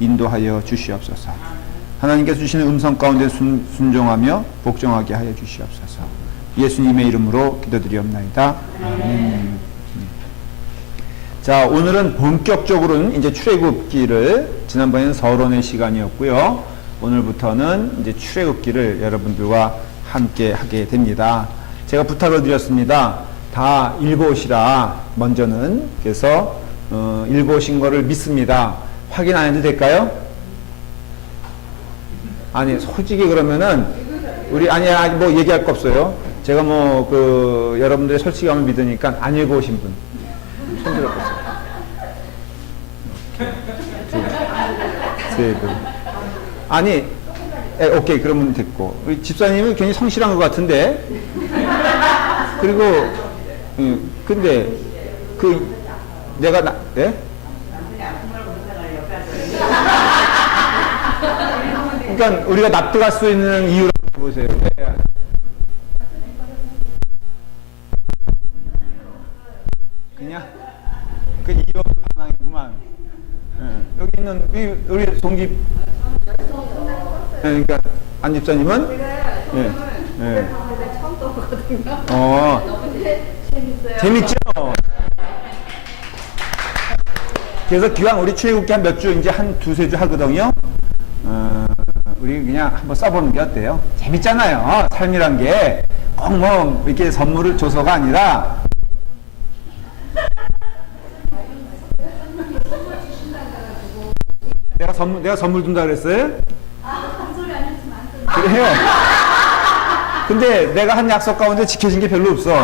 인도하여 주시옵소서. 하나님께서 주시는 음성 가운데 순종하며 복종하게 하여 주시옵소서. 예수님의 이름으로 기도드리옵나이다. 아멘. 자, 오늘은 본격적으로는 이제 출애굽기를, 지난번에는 서론의 시간이었고요. 오늘부터는 이제 출애굽기를 여러분들과 함께 하게 됩니다. 제가 부탁을 드렸습니다. 다 읽어오시라. 먼저는. 그래서 읽어오신 거를 믿습니다. 확인 안 해도 될까요? 아니, 솔직히 그러면은 우리 아니 뭐 얘기할 거 없어요. 제가 뭐 여러분들의 솔직함을 믿으니까 안 읽어오신 분 손 들어보세요. 세 분. 아니, 오케이, 그러면 됐고. 우리 집사님은 굉장히 성실한 것 같은데. 그리고 근데 내가 예? 그러니까 우리가 납득할 수 있는 이유를 보세요. 그냥 그 이유 반항이구만. 여기 있는 우리 동기, 그러니까 안 집사님은 처음 떠보거든요. 너무 재밌어요. 재밌죠? 그래서 기왕 우리 출애굽기 한 몇 주, 이제 한 두세 주 하거든요. 우리 그냥 한번 써보는 게 어때요? 재밌잖아요. 삶이란 게 꼭 뭐 이렇게 선물을 줘서가 아니라. 내가 선물 준다 그랬어요? 그래요. 근데 내가 한 약속 가운데 지켜진 게 별로 없어.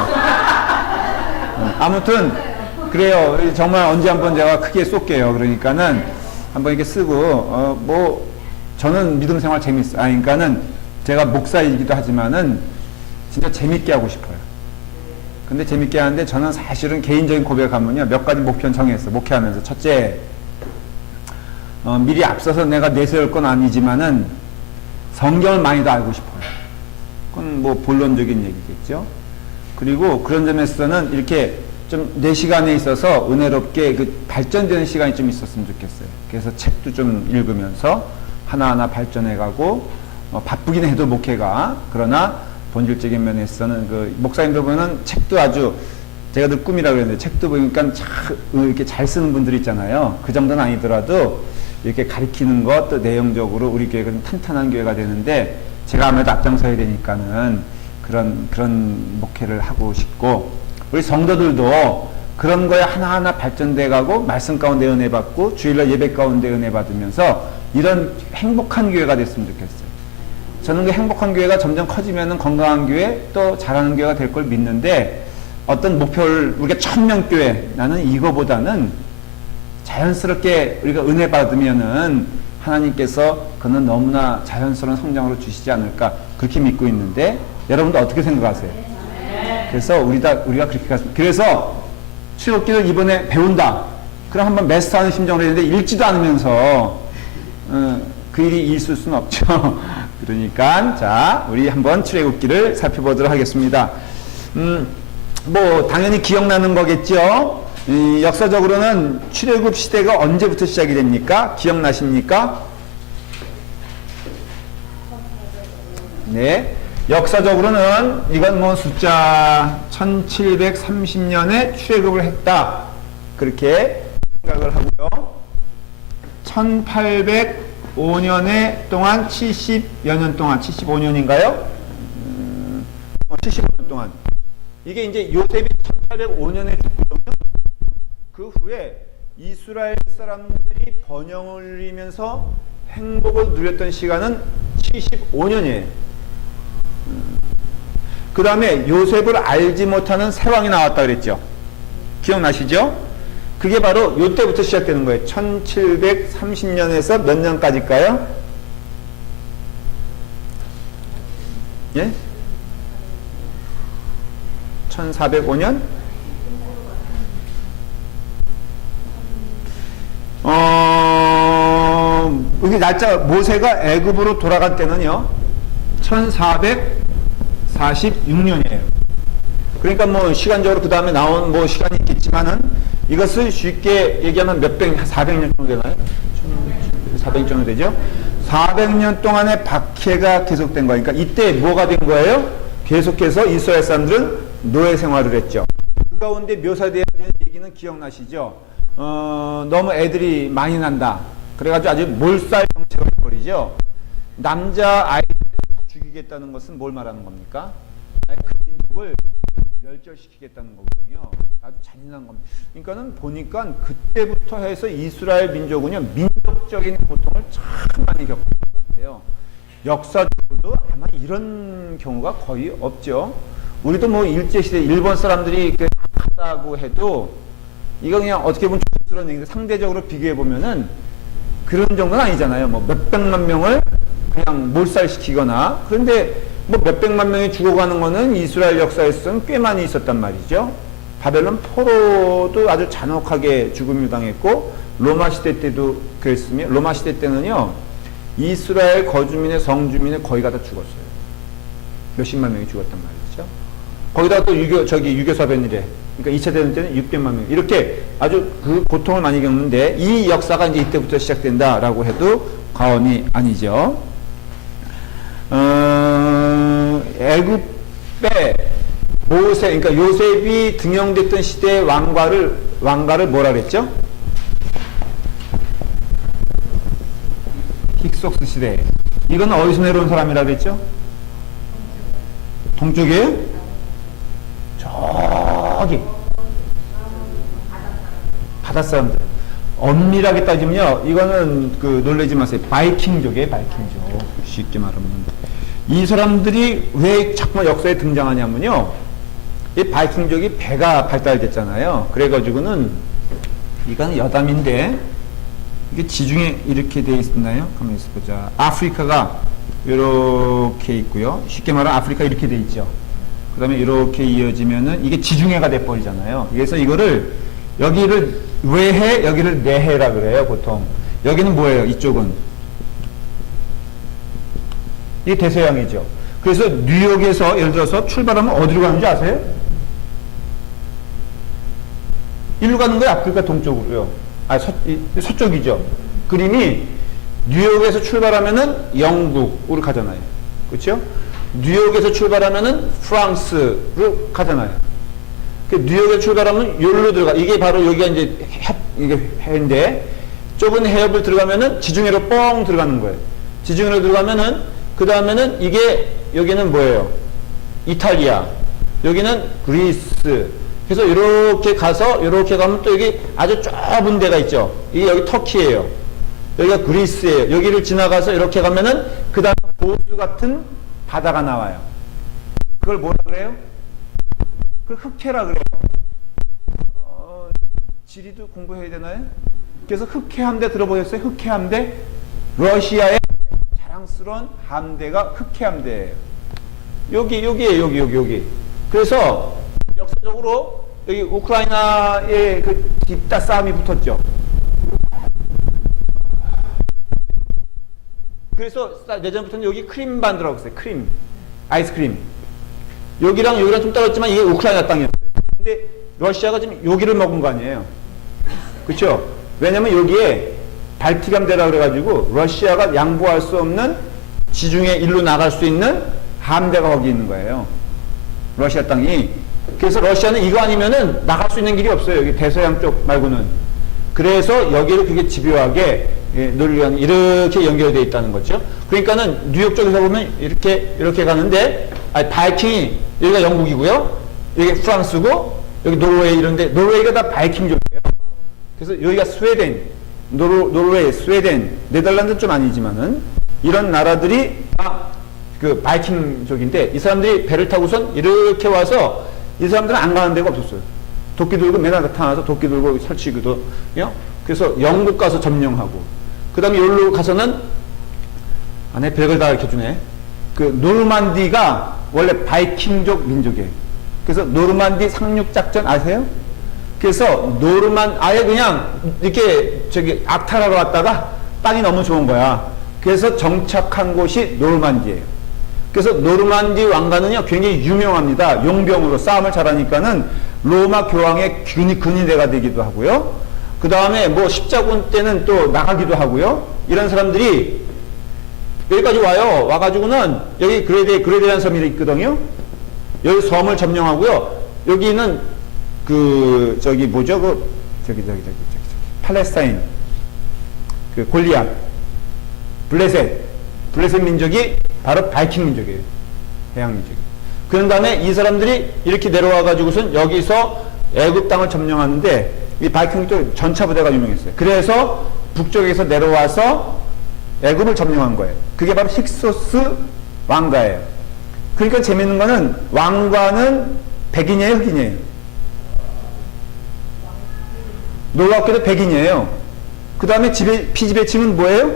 아무튼 그래요. 정말 언제 한번 제가 크게 쏠게요. 그러니까는 한번 이렇게 쓰고 뭐 저는 믿음 생활 재밌어. 그러니까는 제가 목사이기도 하지만은 진짜 재밌게 하고 싶어요. 근데 재밌게 하는데 저는 사실은 개인적인 고백하면요, 몇 가지 목표는 정했어. 목회하면서. 첫째, 미리 앞서서 내가 내세울 건 아니지만은 성경을 많이 더 알고 싶어요. 그건 뭐 본론적인 얘기겠죠. 그리고 그런 점에서는 이렇게 좀 내 시간에 있어서 은혜롭게 발전되는 시간이 좀 있었으면 좋겠어요. 그래서 책도 좀 읽으면서 하나하나 발전해가고, 바쁘긴 해도 목회가, 그러나 본질적인 면에서는 목사님들 보면은 책도 아주, 제가 늘 꿈이라고 그랬는데, 책도 보니까 이렇게 잘 쓰는 분들 있잖아요. 그 정도는 아니더라도 이렇게 가르치는 것, 또 내용적으로 우리 교회가 탄탄한 교회가 되는데, 제가 아무래도 앞장서야 되니까는 그런 목회를 하고 싶고, 우리 성도들도 그런 거에 하나하나 발전돼 가고, 말씀 가운데 은혜 받고, 주일날 예배 가운데 은혜 받으면서 이런 행복한 교회가 됐으면 좋겠어요. 저는 그 행복한 교회가 점점 커지면은 건강한 교회, 또 잘하는 교회가 될 걸 믿는데, 어떤 목표를, 우리가 1000명 교회, 나는 이거보다는 자연스럽게 우리가 은혜 받으면은 하나님께서 그는 너무나 자연스러운 성장으로 주시지 않을까, 그렇게 믿고 있는데, 여러분도 어떻게 생각하세요? 그래서 우리가 그렇게 갔습니다. 그래서 출애굽기를 이번에 배운다. 그럼 한번 메스터하는 심정으로 했는데 읽지도 않으면서 그 일이 있을 수는 없죠. 그러니까 자, 우리 한번 출애굽기를 살펴보도록 하겠습니다. 뭐 당연히 기억나는 거겠죠. 역사적으로는 출애굽 시대가 언제부터 시작이 됩니까? 기억나십니까? 네. 역사적으로는 이건 뭐 숫자 1730년에 출애굽을 했다. 그렇게 생각을 하고요. 1805년에 동안 70여 년 동안, 75년인가요? 75년 동안. 이게 이제 요셉이 1805년에 죽거든요. 그 후에 이스라엘 사람들이 번영을 누리면서 행복을 누렸던 시간은 75년이에요. 그 다음에 요셉을 알지 못하는 새 왕이 나왔다 그랬죠. 기억나시죠? 그게 바로 요때부터 시작되는 거예요. 1730년에서 몇 년까지일까요? 예? 1405년? 여기 날짜, 모세가 애굽으로 돌아갈 때는요, 1446년이에요. 그러니까 뭐 시간적으로 그 다음에 나온 뭐 시간이 있겠지만은 이것을 쉽게 얘기하면 400년 정도 되나요? 400년 정도 되죠. 400년 동안의 박해가 계속된 거예요. 그러니까 이때 뭐가 된 거예요? 계속해서 이스라엘 사람들은 노예 생활을 했죠. 그 가운데 묘사되어지는 얘기는 기억나시죠? 너무 애들이 많이 난다. 그래가지고 아주 몰살 정책을 해버리죠. 남자 아이를 죽이겠다는 것은 뭘 말하는 겁니까? 그 민족을 멸절시키겠다는 거거든요. 아주 잔인한 겁니다. 그러니까는 보니까 그때부터 해서 이스라엘 민족은요, 민족적인 고통을 참 많이 겪은 것 같아요. 역사적으로도 아마 이런 경우가 거의 없죠. 우리도 뭐 일제시대 일본 사람들이 하다고 해도 이거 그냥 어떻게 보면 조심스러운 얘기인데 상대적으로 비교해보면은 그런 정도는 아니잖아요. 뭐 몇백만 명을 그냥 몰살시키거나. 그런데 뭐 몇백만 명이 죽어가는 거는 이스라엘 역사에서는 꽤 많이 있었단 말이죠. 바벨론 포로도 아주 잔혹하게 죽음을 당했고, 로마 시대 때도 그랬으며, 로마 시대 때는요, 이스라엘 거주민의 성주민의 거의가 다 죽었어요. 몇십만 명이 죽었단 말이죠. 거기다가 또 유교사변이래. 그러니까 2차 대전 때는 600만 명. 이렇게 아주 그 고통을 많이 겪는데, 이 역사가 이제 이때부터 시작된다라고 해도 과언이 아니죠. 애굽의 모세, 그러니까 요셉이 등용됐던 시대의 왕가를 뭐라 그랬죠? 힉속스 시대. 이건 어디서 내려온 사람이라 그랬죠? 동쪽에? 저기. 바닷사람들. 엄밀하게 따지면요, 이거는 놀라지 마세요. 바이킹족이에요, 바이킹족. 쉽게 말하면. 이 사람들이 왜 자꾸 역사에 등장하냐면요, 이 바이킹족이 배가 발달됐잖아요. 그래가지고는, 이건 여담인데, 이게 지중해 이렇게 돼 있나요? 가만히 있어 보자. 아프리카가 이렇게 있고요. 쉽게 말하면 아프리카 이렇게 돼 있죠. 그 다음에 이렇게 이어지면은 이게 지중해가 돼 버리잖아요. 그래서 이거를, 여기를 외해, 여기를 내해라 그래요, 보통. 여기는 뭐예요, 이쪽은? 이게 대서양이죠. 그래서 뉴욕에서 예를 들어서 출발하면 어디로 가는지 아세요? 일로 가는 거예요, 아프리카 동쪽으로요. 서쪽이죠. 그림이 뉴욕에서 출발하면은 영국으로 가잖아요. 그렇죠? 뉴욕에서 출발하면은 프랑스로 가잖아요. 뉴욕에 출발하면 여기로 들어가. 이게 바로 여기가 이제 이게 해인데, 좁은 해협을 들어가면은 지중해로 뻥 들어가는 거예요. 지중해로 들어가면은 그 다음에는 이게 여기는 뭐예요? 이탈리아. 여기는 그리스. 그래서 이렇게 가서 이렇게 가면 또 여기 아주 좁은 데가 있죠. 이게 여기 터키예요. 여기가 그리스예요. 여기를 지나가서 이렇게 가면은 그 다음 호수 같은 바다가 나와요. 그걸 뭐라 그래요? 그걸 흑해라 그래요. 지리도 공부해야 되나요? 그래서 흑해 함대 들어보셨어요? 흑해 함대? 러시아의 자랑스러운 함대가 흑해 함대예요. 여기에요, 여기. 그래서 역사적으로 여기 우크라이나의 그 뒷다 싸움이 붙었죠. 그래서 예전부터는 여기 크림 반도라고 했어요. 크림, 아이스크림. 여기랑 좀 떨어졌지만 이게 우크라이나 땅이었어요. 근데 러시아가 지금 여기를 먹은 거 아니에요. 그렇죠? 왜냐면 여기에 발티감대라 그래가지고 러시아가 양보할 수 없는 지중해 일로 나갈 수 있는 함대가 거기 있는 거예요. 러시아 땅이. 그래서 러시아는 이거 아니면은 나갈 수 있는 길이 없어요. 여기 대서양 쪽 말고는. 그래서 여기를 그게 집요하게 논리관 이렇게 연결되어 있다는 거죠. 그러니까는 뉴욕 쪽에서 보면 이렇게 가는데, 바이킹이 여기가 영국이고요. 여기 프랑스고 여기 노르웨이 이런데 노르웨이가 다 바이킹족이에요. 그래서 여기가 스웨덴, 노르웨이, 스웨덴, 네덜란드는 좀 아니지만은 이런 나라들이 다 그 바이킹족인데, 이 사람들이 배를 타고선 이렇게 와서 이 사람들은 안 가는 데가 없었어요. 도끼 들고 맨날 나타나서 도끼 들고 설치기도요. 그래서 영국 가서 점령하고, 그 다음에 여기로 가서는 안에 별걸 다 이렇게 주네. 그 노르만디가 원래 바이킹족 민족이에요. 그래서 노르만디 상륙작전 아세요? 그래서 아예 그냥 이렇게 악탈하러 왔다가 땅이 너무 좋은 거야. 그래서 정착한 곳이 노르만디예요. 그래서 노르만디 왕가는요 굉장히 유명합니다. 용병으로 싸움을 잘하니까는 로마 교황의 근위대가 되기도 하고요. 그 다음에 뭐 십자군 때는 또 나가기도 하고요. 이런 사람들이 여기까지 와요. 와가지고는 여기 그레데라는 섬이 있거든요. 여기 섬을 점령하고요. 여기는 저기 뭐죠? 저기 팔레스타인 그 골리앗 블레셋 민족이 바로 바이킹 민족이에요. 해양 민족. 그런 다음에 이 사람들이 이렇게 내려와 가지고선 여기서 애굽 땅을 점령하는데 이 바이킹도 전차 부대가 유명했어요. 그래서 북쪽에서 내려와서 애굽을 점령한 거예요. 그게 바로 힉소스 왕가예요. 그러니까 재밌는 거는 왕가는 백인이에요, 흑인이에요? 놀랍게도 백인이에요. 그 다음에 피지배층은 뭐예요?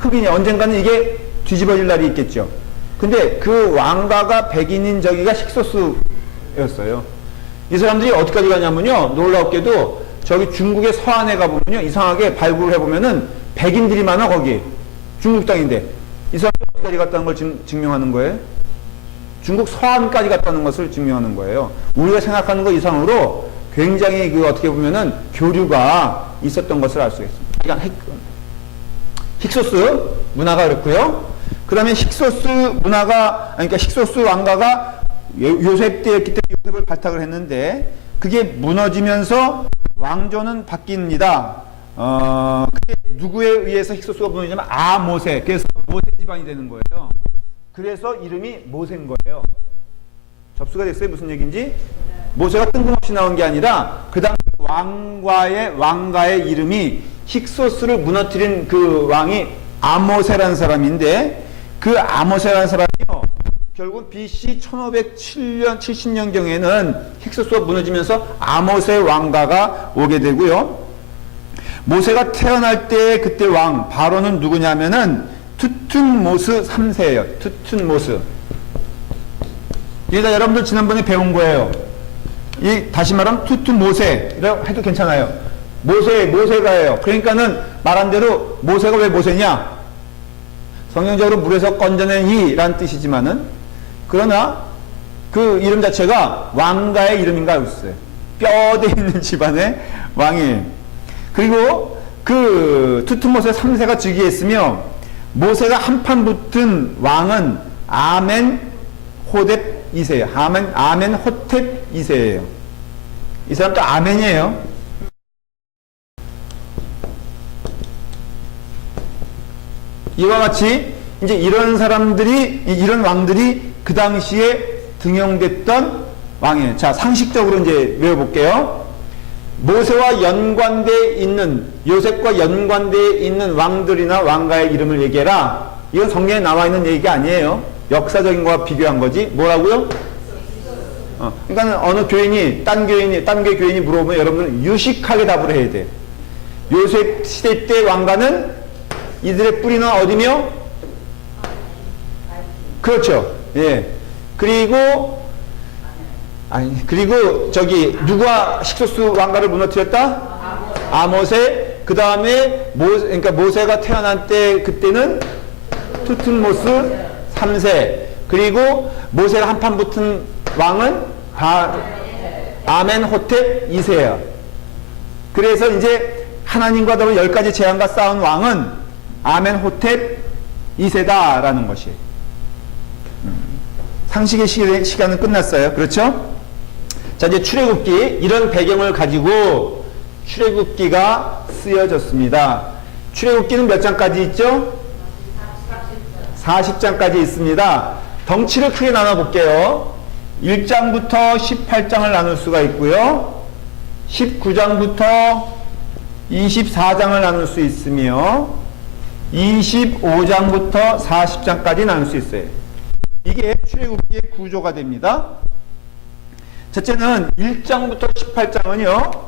흑인이. 언젠가는 이게 뒤집어질 날이 있겠죠. 근데 그 왕가가 백인인 저기가 힉소스였어요. 이 사람들이 어디까지 가냐면요, 놀랍게도 저기 중국의 서안에 가보면요, 이상하게 발굴을 해보면은 백인들이 많아. 거기 중국 땅인데 이 사람들이 어디까지 갔다는 걸 증명하는 거예요? 중국 서안까지 갔다는 것을 증명하는 거예요. 우리가 생각하는 것 이상으로 굉장히 어떻게 보면은 교류가 있었던 것을 알 수가 있습니다. 그러니까 힉소스 문화가 그렇고요. 그 다음에 그러니까 힉소스 왕가가 요셉 때였기 때문에 요셉을 발탁을 했는데 그게 무너지면서 왕조는 바뀝니다. 그게 누구에 의해서 힉소스가 무너지냐면 아모세. 그래서 모세 집안이 되는 거예요. 그래서 이름이 모세인 거예요. 접수가 됐어요? 무슨 얘기인지? 모세가 뜬금없이 나온 게 아니라 그 당시 왕가의 이름이 힉소스를 무너뜨린 그 왕이 아모세라는 사람인데 그 아모세라는 사람이요. 결국 BC 1507년 70년경에는 힉소스가 무너지면서 아모세 왕가가 오게 되고요. 모세가 태어날 때 그때 왕 바로는 누구냐면은 투툰모스 3세예요. 투툰모스. 이게 여러분들 지난번에 배운 거예요. 다시 말하면 투툰모세라고 해도 괜찮아요. 모세가예요. 그러니까는 말한 대로 모세가 왜 모세냐? 성경적으로 물에서 건져낸 이라는 뜻이지만은 그러나 그 이름 자체가 왕가의 이름인가 알고 있어요. 뼈대 있는 집안의 왕이에요. 그리고 그 투툰모세 3세가 즉위했으며 모세가 한판 붙은 왕은 아멘호뎁 2세예요. 아멘호텝 2세예요. 이 사람도 아멘이에요. 이와 같이 이제 이런 왕들이 그 당시에 등용됐던 왕이에요. 자, 상식적으로 이제 외워볼게요. 모세와 연관되어 있는, 요셉과 연관되어 있는 왕들이나 왕가의 이름을 얘기해라. 이건 성경에 나와 있는 얘기가 아니에요. 역사적인 거와 비교한 거지. 뭐라고요? 그러니까 어느 교인이, 딴 교회 교인이 물어보면 여러분은 유식하게 답을 해야 돼. 요셉 시대 때 왕가는 이들의 뿌리는 어디며? 그렇죠. 예. 그리고 저기 누가 힉소스 왕가를 무너뜨렸다? 아모세. 그 다음에 그러니까 모세가 태어난 때 그때는 투툰모스 3세. 그리고 모세가 한판 붙은 왕은 아멘호텝 2세야. 그래서 이제 하나님과 더불어 10가지 재앙과 싸운 왕은 아멘호텝 2세다라는 것이. 상식의 시간은 끝났어요. 그렇죠? 자, 이제 출애굽기, 이런 배경을 가지고 출애굽기가 쓰여졌습니다. 출애굽기는 몇 장까지 있죠? 40장까지 있습니다. 덩치를 크게 나눠볼게요. 1장부터 18장을 나눌 수가 있고요. 19장부터 24장을 나눌 수 있으며 25장부터 40장까지 나눌 수 있어요. 이게 출애굽기의 구조가 됩니다. 첫째는 1장부터 18장은요.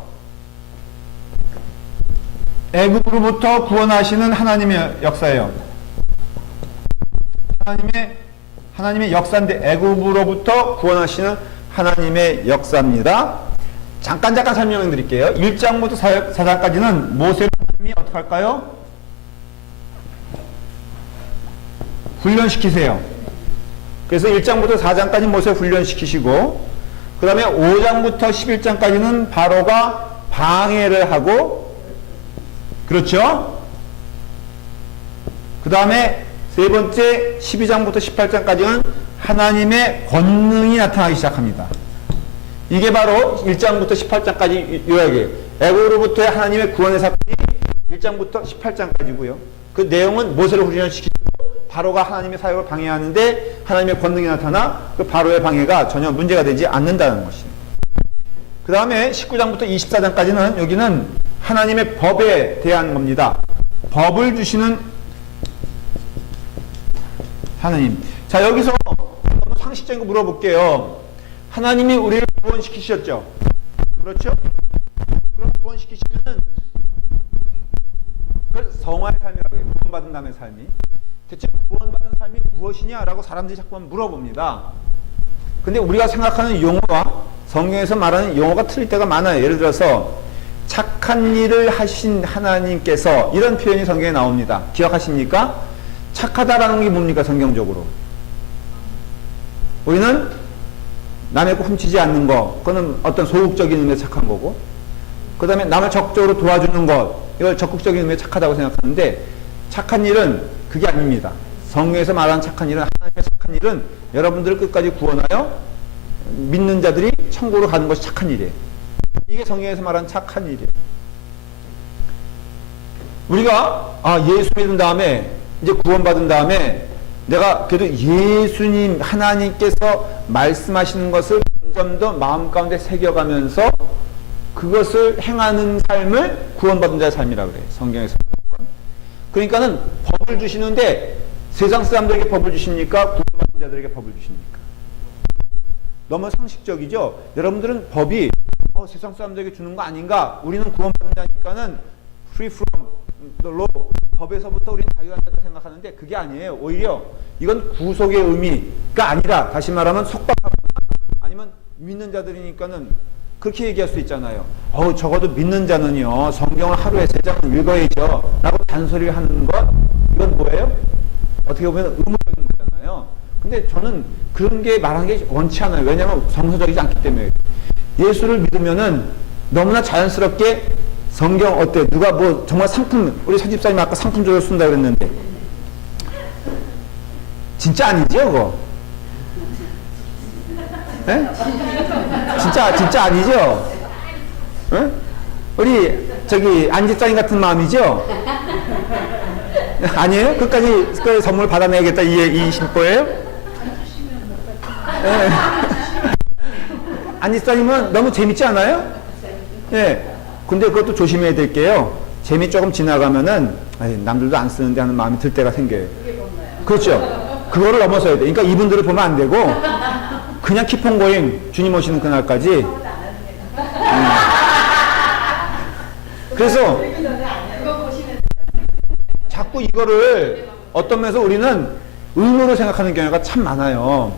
애굽으로부터 구원하시는 하나님의 역사예요. 하나님의 역사인데 애굽으로부터 구원하시는 하나님의 역사입니다. 잠깐 설명해 드릴게요. 1장부터 4장까지는 모세를 하나님이 어떻게 할까요? 훈련시키세요. 그래서 1장부터 4장까지 모세 훈련시키시고 그 다음에 5장부터 11장까지는 바로가 방해를 하고, 그렇죠? 그 다음에 세 번째 12장부터 18장까지는 하나님의 권능이 나타나기 시작합니다. 이게 바로 1장부터 18장까지 요약이에요. 애고로부터의 하나님의 구원의 사건이 1장부터 18장까지고요. 그 내용은 모세를 훈련시키고 바로가 하나님의 사역을 방해하는데 하나님의 권능이 나타나 그 바로의 방해가 전혀 문제가 되지 않는다는 것입니다. 그 다음에 19장부터 24장까지는 여기는 하나님의 법에 대한 겁니다. 법을 주시는 하나님. 자, 여기서 너무 상식적인 거 물어볼게요. 하나님이 우리를 구원시키셨죠? 그렇죠? 그럼 구원시키시면은 그걸 성화의 삶이라고 해요. 구원받은 다음의 삶이. 대체 구원받은 삶이 무엇이냐라고 사람들이 자꾸만 물어봅니다. 근데 우리가 생각하는 용어와 성경에서 말하는 용어가 틀릴 때가 많아요. 예를 들어서 착한 일을 하신 하나님께서 이런 표현이 성경에 나옵니다. 기억하십니까? 착하다라는 게 뭡니까? 성경적으로. 우리는 남의 거 훔치지 않는 거, 그거는 어떤 소극적인 의미의 착한 거고, 그 다음에 남을 적극적으로 도와주는 것, 이걸 적극적인 의미의 착하다고 생각하는데, 착한 일은 그게 아닙니다. 성경에서 말하는 착한 일은, 하나님의 착한 일은 여러분들을 끝까지 구원하여 믿는 자들이 천국으로 가는 것이 착한 일이에요. 이게 성경에서 말하는 착한 일이에요. 우리가 예수 믿은 다음에 이제 구원받은 다음에 내가 그래도 예수님 하나님께서 말씀하시는 것을 점점 더 마음 가운데 새겨가면서 그것을 행하는 삶을 구원받은 자의 삶이라고 그래요. 성경에서. 그러니까는 법을 주시는데 세상 사람들에게 법을 주십니까? 구원받은 자들에게 법을 주십니까? 너무 상식적이죠? 여러분들은 법이 세상 사람들에게 주는 거 아닌가? 우리는 구원받은 자니까는 free from the law, 법에서부터 우리는 자유한다고 생각하는데 그게 아니에요. 오히려 이건 구속의 의미가 아니라, 다시 말하면 속박하거나 아니면 믿는 자들이니까는 그렇게 얘기할 수 있잖아요. 적어도 믿는 자는요 성경을 하루에 3장은 읽어야죠 라고 단소리를 하는 것, 이건 뭐예요? 어떻게 보면 의무적인 거잖아요. 근데 저는 그런 게 말하는 게 원치 않아요. 왜냐하면 정서적이지 않기 때문에. 예수를 믿으면은 너무나 자연스럽게 성경 어때? 누가 뭐 정말 상품, 우리 서집사님 아까 상품 조절 쓴다 그랬는데 진짜 아니죠 그거? 에? 진짜 아니죠? 에? 우리 저기 안집사님 같은 마음이죠? 아니에요? 끝까지 선물 받아내야겠다 이 심보예요? 안집사님은 너무 재밌지 않아요? 예. 근데 그것도 조심해야 될 게요. 재미 조금 지나가면은 남들도 안 쓰는데 하는 마음이 들 때가 생겨요. 그렇죠. 그거를 넘어서야 돼. 그러니까 이분들을 보면 안 되고 그냥 키폰 고잉 주님 오시는 그날까지. 그래서 자꾸 이거를 어떤 면에서 우리는 의무로 생각하는 경우가 참 많아요.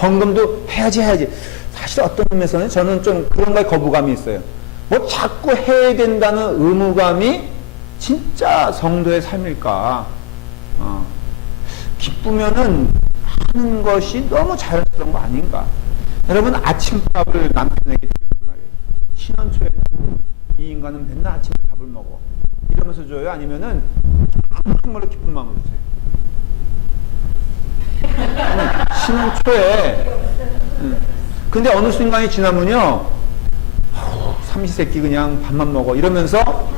헌금도 해야지. 사실 어떤 면에서는 저는 좀 그런 거에 거부감이 있어요. 뭐 자꾸 해야 된다는 의무감이 진짜 성도의 삶일까? 기쁘면은 하는 것이 너무 자연스러운 거 아닌가? 여러분, 아침밥을 남편에게 드리란 말이에요. 신혼초에는 이 인간은 맨날 아침에 밥을 먹어 이러면서 줘요? 아니면은 정말로 기쁜 마음으로 주세요? 신혼초에. 근데 어느 순간이 지나면요, 삼시세끼 그냥 밥만 먹어 이러면서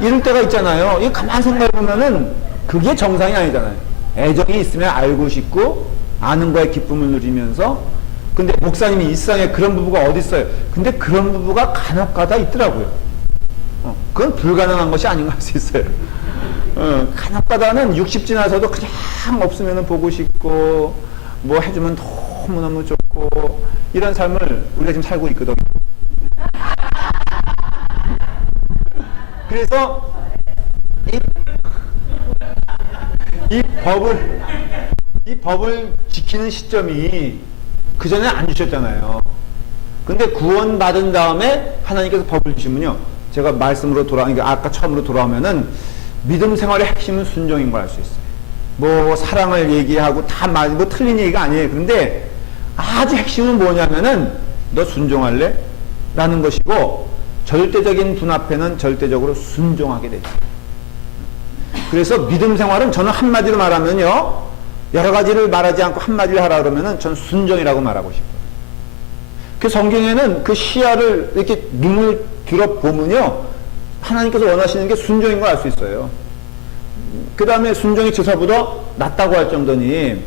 이럴 때가 있잖아요. 이거 가만히 생각해보면은 그게 정상이 아니잖아요. 애정이 있으면 알고 싶고 아는 거에 기쁨을 누리면서. 근데 목사님이 이 세상에 그런 부부가 어디 있어요? 근데 그런 부부가 간혹가다 있더라고요. 그건 불가능한 것이 아닌가 할 수 있어요. 간혹가다는 60 지나서도 그냥 없으면 보고 싶고 뭐 해주면 너무너무 좋고 이런 삶을 우리가 지금 살고 있거든요. 그래서 이 법을 지키는 시점이 그 전에 안 주셨잖아요. 근데 구원받은 다음에 하나님께서 법을 주시면요, 제가 말씀으로 아까 처음으로 돌아오면은 믿음 생활의 핵심은 순종인 걸 알 수 있어요. 뭐 사랑을 얘기하고 뭐 틀린 얘기가 아니에요. 그런데 아주 핵심은 뭐냐면은 너 순종할래? 라는 것이고, 절대적인 분 앞에는 절대적으로 순종하게 되죠. 그래서 믿음 생활은 저는 한마디로 말하면요, 여러 가지를 말하지 않고 한마디로 하라 그러면은 전 순종이라고 말하고 싶어요. 그 성경에는 그 시야를 이렇게 눈을 들어보면요, 하나님께서 원하시는 게 순종인 걸 알 수 있어요. 그 다음에 순종이 제사보다 낫다고 할 정도니,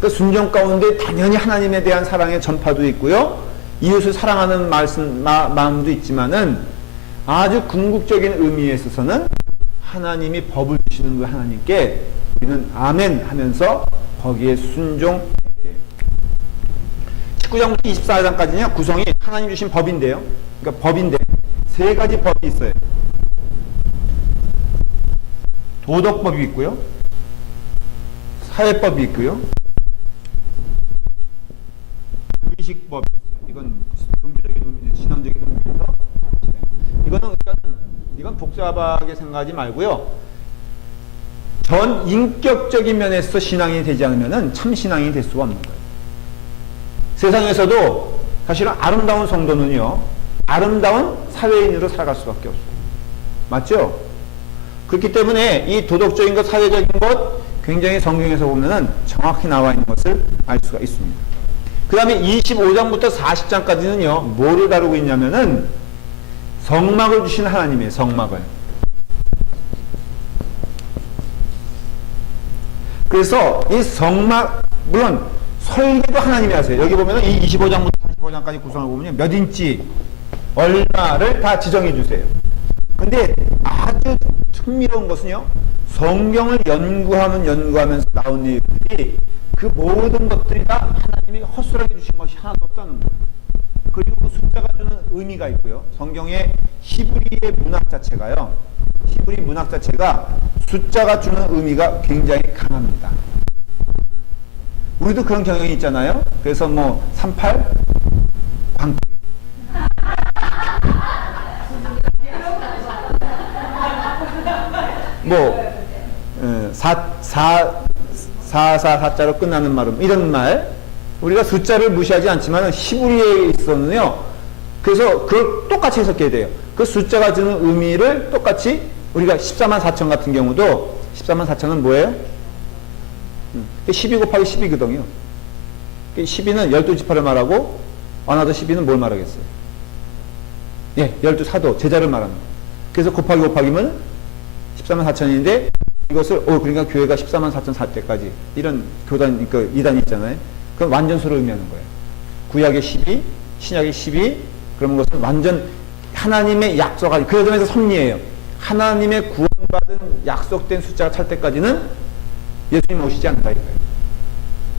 그 순종 가운데 당연히 하나님에 대한 사랑의 전파도 있고요, 이웃을 사랑하는 마음도 있지만은 아주 궁극적인 의미에 있어서는 하나님이 법을 주시는 그 하나님께 우리는 아멘 하면서 거기에 순종해야 돼요. 19장부터 24장까지는요, 구성이 하나님 주신 법인데요. 그러니까 법인데 세 가지 법이 있어요. 도덕법이 있고요, 사회법이 있고요, 의식법이 있어요. 이건 종교적인 신앙적인 의미에서 이건 복잡하게 생각하지 말고요, 전 인격적인 면에서 신앙이 되지 않으면 참 신앙이 될 수가 없는 거예요. 세상에서도 사실은 아름다운 성도는요, 아름다운 사회인으로 살아갈 수밖에 없어요. 맞죠? 그렇기 때문에 이 도덕적인 것, 사회적인 것 굉장히 성경에서 보면은 정확히 나와 있는 것을 알 수가 있습니다. 그 다음에 25장부터 40장까지는요, 뭐를 다루고 있냐면은 성막을 주신 하나님이에요. 성막을. 그래서 이 성막, 물론 설계도 하나님이 하세요. 여기 보면 이 25장부터 45장까지 구성을 보면 몇 인치 얼마를 다 지정해 주세요. 근데 아주 흥미로운 것은요, 성경을 연구하면서 나온 내용들이 그 모든 것들이 다 하나님이 허술하게 주신 것이 하나도 없다는 거예요. 그리고 그 숫자가 주는 의미가 있고요. 성경의 히브리의 문학 자체가요, 히브리 문학 자체가 숫자가 주는 의미가 굉장히 강합니다. 우리도 그런 경향이 있잖아요. 그래서 뭐 38 광 뭐 444자로 끝나는 말은 이런 말, 우리가 숫자를 무시하지 않지만 히브리에 있어는요, 그래서 그걸 똑같이 해석해야 돼요. 그 숫자가 주는 의미를 똑같이, 우리가 14만 4천 같은 경우도 14만 4천은 뭐예요? 12 곱하기 12거든요. 12는 12지파를 말하고 어나더 12는 뭘 말하겠어요? 예, 12사도 제자를 말하는 거예요. 그래서 곱하기 곱하기면 14만 4천인데 이것을 그러니까 교회가 14만 4천 살 때까지 이런 교단, 그 이단이 있잖아요. 그건 완전수를 의미하는 거예요. 구약의 12, 신약의 12, 그런 것은 완전 하나님의 약속한, 그 점에서 섭리예요. 하나님의 구원받은 약속된 숫자가 찰 때까지는 예수님 오시지 않는다 이거예요.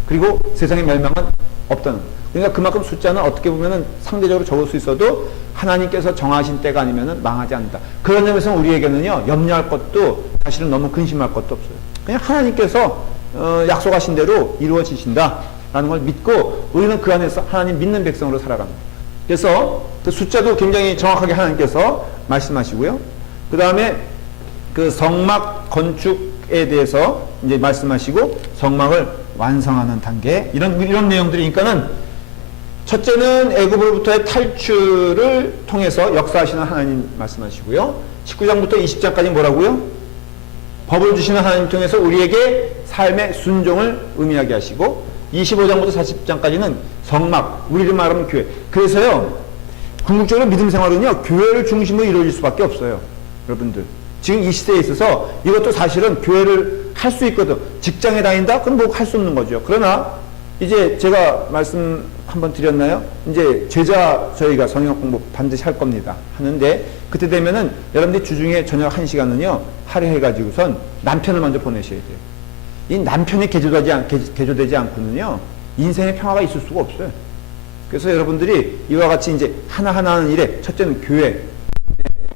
그리고 세상의 멸망은 없다는 거예요. 그러니까 그만큼 숫자는 어떻게 보면은 상대적으로 적을 수 있어도 하나님께서 정하신 때가 아니면은 망하지 않는다. 그런 점에서 우리에게는요, 염려할 것도 사실은 너무 근심할 것도 없어요. 그냥 하나님께서 약속하신 대로 이루어지신다라는 걸 믿고 우리는 그 안에서 하나님 믿는 백성으로 살아갑니다. 그래서 그 숫자도 굉장히 정확하게 하나님께서 말씀하시고요. 그 다음에 그 성막 건축에 대해서 이제 말씀하시고 성막을 완성하는 단계, 이런 내용들이니까는 첫째는 애굽으로부터의 탈출을 통해서 역사하시는 하나님 말씀하시고요. 19장부터 20장까지 뭐라고요? 법을 주시는 하나님 통해서 우리에게 삶의 순종을 의미하게 하시고, 25장부터 40장까지는 성막, 우리를 말하면 교회. 그래서요, 궁극적으로 믿음 생활은요, 교회를 중심으로 이루어질 수밖에 없어요. 여러분들. 지금 이 시대에 있어서 이것도 사실은 교회를 할 수 있거든. 직장에 다닌다? 그럼 뭐 할 수 없는 거죠. 그러나 이제 제가 말씀 한번 드렸나요? 이제 제자 저희가 성역 공부 반드시 할 겁니다. 하는데 그때 되면은 여러분들이 주중에 저녁 1시간은요 할애해가지고선 남편을 먼저 보내셔야 돼요. 이 남편이 개조되지 않고는요 인생의 평화가 있을 수가 없어요. 그래서 여러분들이 이와 같이 이제 하나하나 하는 일에 첫째는 교회에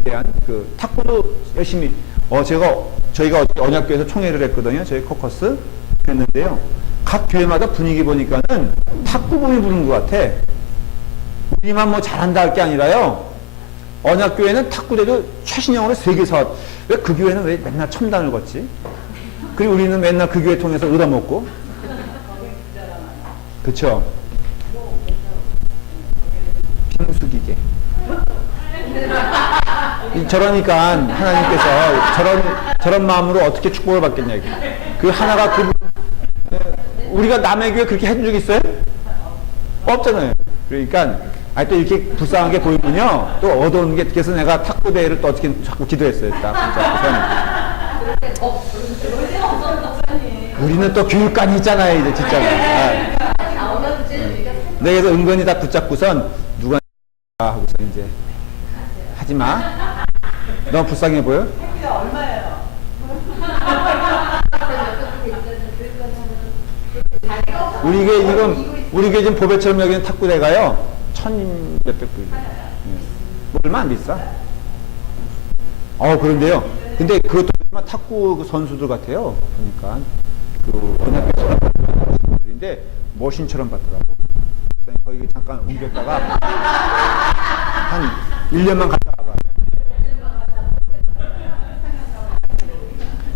대한 그 탁구도 열심히 저희가 언약교회에서 총회를 했거든요. 저희 코커스 했는데요. 각 교회마다 분위기 보니까는 탁구부이 부르는 것 같아. 우리만 뭐 잘한다 할 게 아니라요. 언약교회는 탁구대도 최신형으로 3개 사왔. 왜 그 교회는 왜 맨날 첨단을 걷지? 그리고 우리는 맨날 그 교회 통해서 얻어먹고. 그쵸? 핑수기계. 저러니까 하나님께서 저런 마음으로 어떻게 축복을 받겠냐. 그 하나가 우리가 남의 교회 그렇게 해준 적 있어요? 없잖아요. 그러니까 또 이렇게 불쌍하게 보이면요 또 얻어오는 게, 그래서 내가 탁구대회를 또 어떻게 자꾸 기도했어요. 딱 우리는 또 교육관이 있잖아요, 이제 진짜. 그래서 은근히 다 붙잡고선 누가 하고서 이제 하지 마. 너무 불쌍해 보여? 우리 게 지금 보배처럼 여기는 탁구대가요 1,000몇백 불이에요. 얼마 안 비싸. 그런데요. 근데 그것도 탁구 그 선수들 같아요. 그러니까 그 언약교 선수들인데 머신처럼 받더라고. 거기 잠깐 옮겼다가 한 1년만 갔다 와봐.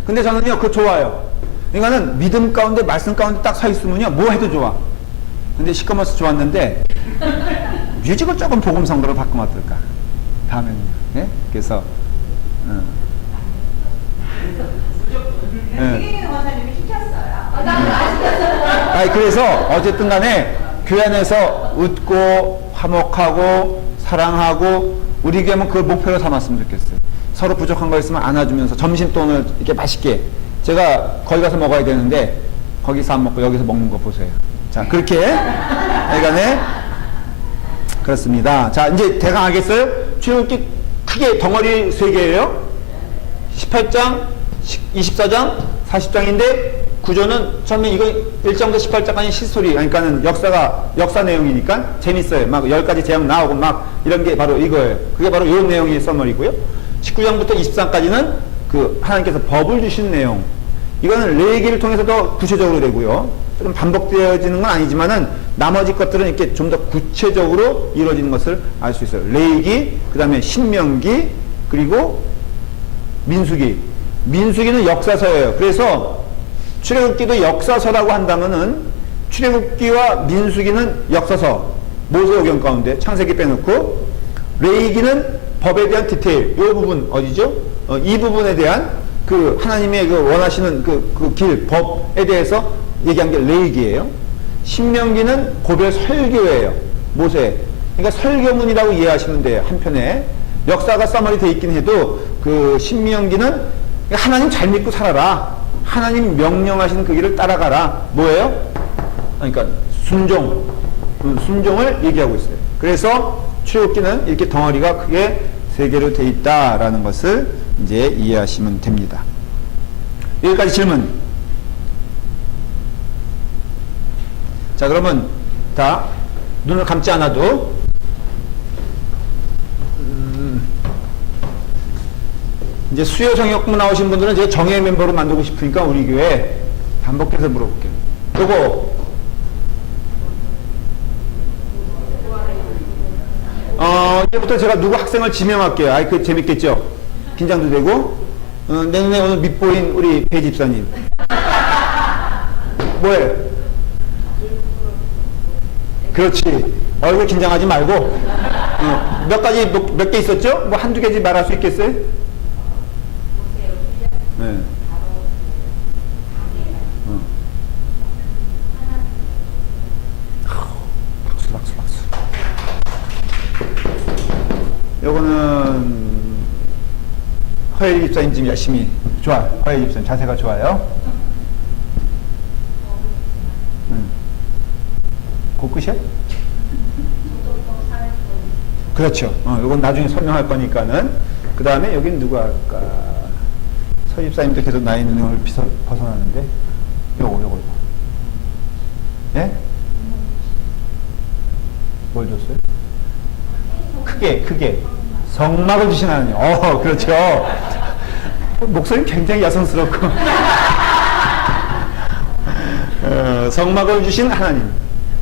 근데 저는요 그거 좋아요. 그러니까는 믿음 가운데 말씀 가운데 딱 서 있으면요 뭐 해도 좋아. 근데 시커머서 좋았는데 뮤직을 조금 복음성으로 바꾸면 어떨까? 다음에는요. 예? 그래서 그래서 어쨌든 간에 교회 안에서 웃고 화목하고 사랑하고 우리 교회는 그걸 목표로 삼았으면 좋겠어요. 서로 부족한 거 있으면 안아주면서 점심돈을 이렇게 맛있게, 제가 거기 가서 먹어야 되는데 거기서 안 먹고 여기서 먹는 거 보세요. 자, 그렇게 그러니까네 그렇습니다. 자, 이제 대강 하겠어요? 출애굽기 크게 덩어리 3개예요. 18장, 24장, 40장인데 구조는 처음에 이거 1장부터 18장까지 시스토리, 그러니까는 역사 내용이니까 재밌어요. 막 10가지 재앙 나오고 막 이런 게 바로 이거예요. 그게 바로 이런 내용이 써머리고요. 19장부터 23장까지는 그 하나님께서 법을 주신 내용. 이거는 레위기를 통해서도 구체적으로 되고요. 좀 반복되어지는 건 아니지만은 나머지 것들은 이렇게 좀 더 구체적으로 이루어지는 것을 알 수 있어요. 레위기, 그 다음에 신명기, 그리고 민수기. 민수기는 역사서예요. 그래서 출애굽기도 역사서라고 한다면은 출애굽기와 민수기는 역사서, 모세오경 가운데 창세기 빼놓고, 레위기는 법에 대한 디테일, 이 부분 어디죠? 이 부분에 대한 그 하나님의 그 원하시는 그 길, 법에 대해서 얘기한 게 레위기예요. 신명기는 고별 설교예요. 모세. 그러니까 설교문이라고 이해하시면 돼요. 한편에 역사가 써머리 돼 있긴 해도 그 신명기는 하나님 잘 믿고 살아라. 하나님 명령하시는 그 길을 따라가라. 뭐예요? 그러니까 순종을 얘기하고 있어요. 그래서 출애굽기는 이렇게 덩어리가 크게 3개로 돼 있다라는 것을 이제 이해하시면 됩니다. 여기까지 질문. 자, 그러면 다 눈을 감지 않아도 이제 수요 성역부 나오신 분들은 제가 정예 멤버로 만들고 싶으니까 우리 교회 반복해서 물어볼게요. 요거 이제부터 제가 누구 학생을 지명할게요. 그 재밌겠죠? 긴장도 되고. 내 눈에 오늘 밑보인 우리 배 집사님. 뭐해? 그렇지. 얼굴 긴장하지 말고. 몇 개 있었죠? 뭐 한두 개지 말할 수 있겠어요? 네. 박수. 요거는 허예리 집사님 지금 열심히 좋아. 허예리 집사님 자세가 좋아요. 그 끝이야? 그렇죠. 요건 나중에 설명할 거니까는. 그 다음에 여긴 누가 할까? 서 집사님도 계속 나이 있는 걸 벗어나는데. 요거. 예? 뭘 줬어요? 크게. 성막을 주신 하나님. 그렇죠. 목소리 굉장히 여성스럽고. 성막을 주신 하나님.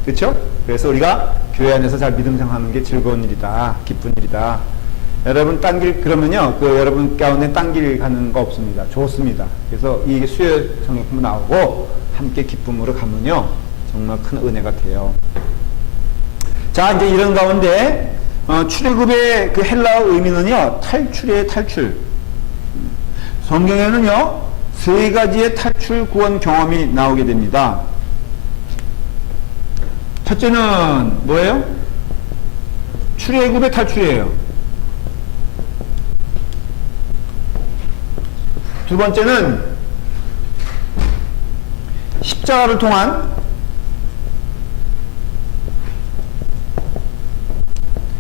그렇죠? 그래서 우리가 교회 안에서 잘 믿음 생활하는 게 즐거운 일이다. 기쁜 일이다. 여러분 딴 길 그러면요. 여러분 가운데 딴 길 가는 거 없습니다. 좋습니다. 그래서 이게 수요 성역품 나오고 함께 기쁨으로 가면요. 정말 큰 은혜가 돼요. 자, 이제 이런 가운데 출애굽의 그 헬라어 의미는요, 탈출이에요, 탈출. 성경에는요, 세 가지의 탈출 구원 경험이 나오게 됩니다. 첫째는 뭐예요? 출애굽의 탈출이에요. 두 번째는 십자가를 통한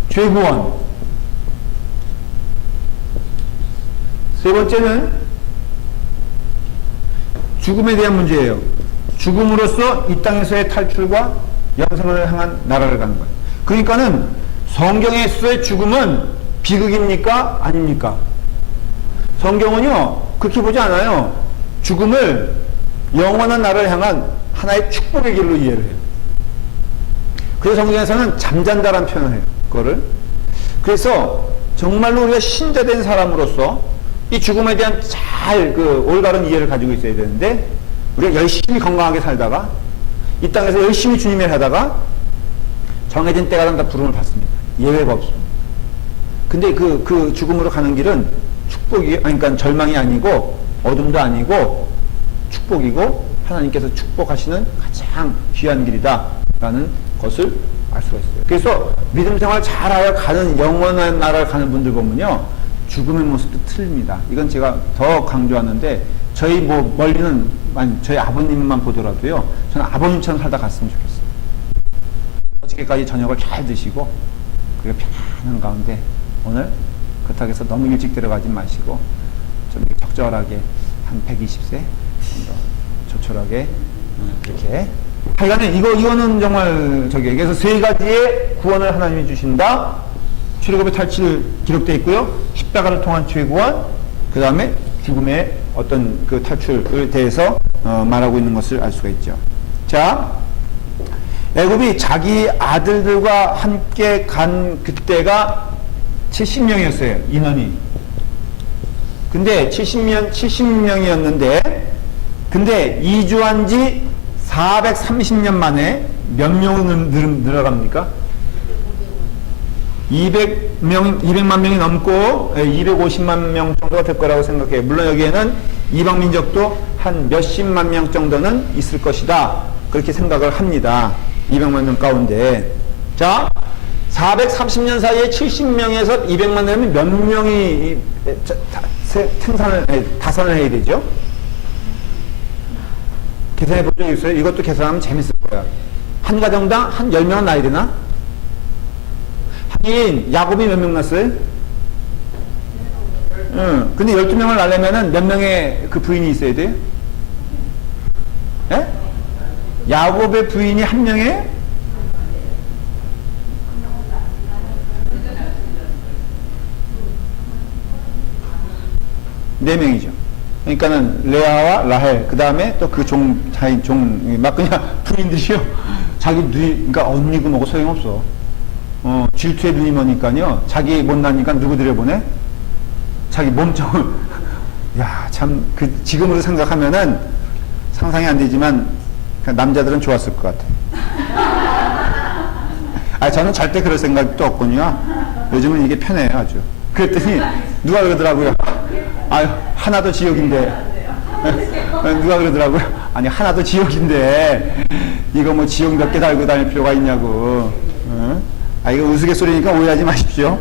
죄구원. 세 번째는 죽음에 대한 문제예요. 죽음으로써 이 땅에서의 탈출과 영생을 향한 나라를 가는 거예요. 그러니까는 성경에서의 죽음은 비극입니까? 아닙니까? 성경은요, 그렇게 보지 않아요. 죽음을 영원한 나라를 향한 하나의 축복의 길로 이해를 해요. 그래서 성경에서는 잠잔다라는 표현을 해요. 그거를. 그래서 정말로 우리가 신자된 사람으로서 이 죽음에 대한 잘 올바른 이해를 가지고 있어야 되는데, 우리가 열심히 건강하게 살다가 이 땅에서 열심히 주님을 하다가 정해진 때가 되면 다 부름을 받습니다. 예외가 없습니다. 근데 그 죽음으로 가는 길은 축복이, 그러니까 절망이 아니고 어둠도 아니고 축복이고 하나님께서 축복하시는 가장 귀한 길이다라는 것을 알 수가 있어요. 그래서 믿음 생활 잘하여 가는 영원한 나라를 가는 분들 보면요, 죽음의 모습도 틀립니다. 이건 제가 더 강조하는데, 저희 멀리는 저희 아버님만 보더라도요, 저는 아버님처럼 살다 갔으면 좋겠어요. 어저께까지 저녁을 잘 드시고 그리고 편안한 가운데 오늘 그렇다고 해서 너무 일찍 들어가지 마시고 좀 적절하게 한 120세 정도 조촐하게 그렇게 하여간에 이거는 정말 그래서 세 가지의 구원을 하나님이 주신다. 출애굽의 탈출 기록되어 있고요, 십자가를 통한 죄구원, 그 다음에 죽음의 어떤 그 탈출에 대해서 말하고 있는 것을 알 수가 있죠. 자, 애굽이 자기 아들들과 함께 간 그때가 70명이었어요, 인원이. 근데 70명이었는데, 근데 이주한 지 430년 만에 몇 명은 늘어갑니까? 200만 명이 넘고 250만 명 정도가 될 거라고 생각해요. 물론 여기에는 이방 민족도 한 몇십만 명 정도는 있을 것이다, 그렇게 생각을 합니다. 200만 명 가운데. 자, 430년 사이에 70명에서 200만 되면 몇 명이 다산을 해야 되죠? 계산해 본 적 있어요? 이것도 계산하면 재밌을 거야. 한 가정당 한 10명은 나야 되나? 하긴 야곱이 몇 명 낳았어요? 응. 근데 12명을 낳으려면 몇 명의 그 부인이 있어야 돼요? 예? 야곱의 부인이 한 명에? 네 명이죠. 그러니까는 레아와 라헬, 그 다음에 또 그 막 그냥 부인들이요. 자기 누이, 그러니까 언니고 뭐고 소용없어. 질투의 눈이 머니까요. 자기 못나니까 누구 들여보내? 자기 몸종을. 야, 참, 지금으로 생각하면은 상상이 안 되지만, 남자들은 좋았을 것 같아. 저는 절대 그럴 생각도 없군요. 요즘은 이게 편해요, 아주. 그랬더니, 누가 그러더라고요. 하나도 지옥인데. 누가 그러더라고요. 아니, 하나도 지옥인데, 이거 뭐 지옥 몇 개 달고 다닐 필요가 있냐고. 이거 우스갯소리니까 오해하지 마십시오.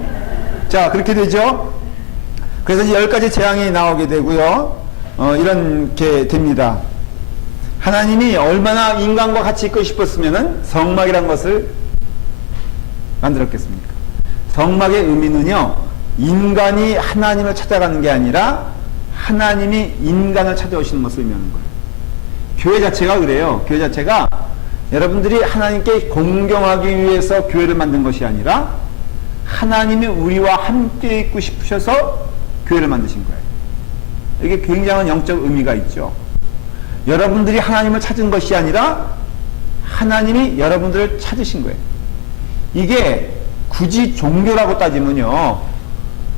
자, 그렇게 되죠. 그래서 이제 10가지 재앙이 나오게 되고요. 이렇게 됩니다. 하나님이 얼마나 인간과 같이 있고 싶었으면은 성막이란 것을 만들었겠습니까? 성막의 의미는요, 인간이 하나님을 찾아가는 게 아니라 하나님이 인간을 찾아오시는 것을 의미하는 거예요. 교회 자체가 그래요. 교회 자체가 여러분들이 하나님께 공경하기 위해서 교회를 만든 것이 아니라 하나님이 우리와 함께 있고 싶으셔서 교회를 만드신 거예요. 이게 굉장한 영적 의미가 있죠. 여러분들이 하나님을 찾은 것이 아니라 하나님이 여러분들을 찾으신 거예요. 이게 굳이 종교라고 따지면요,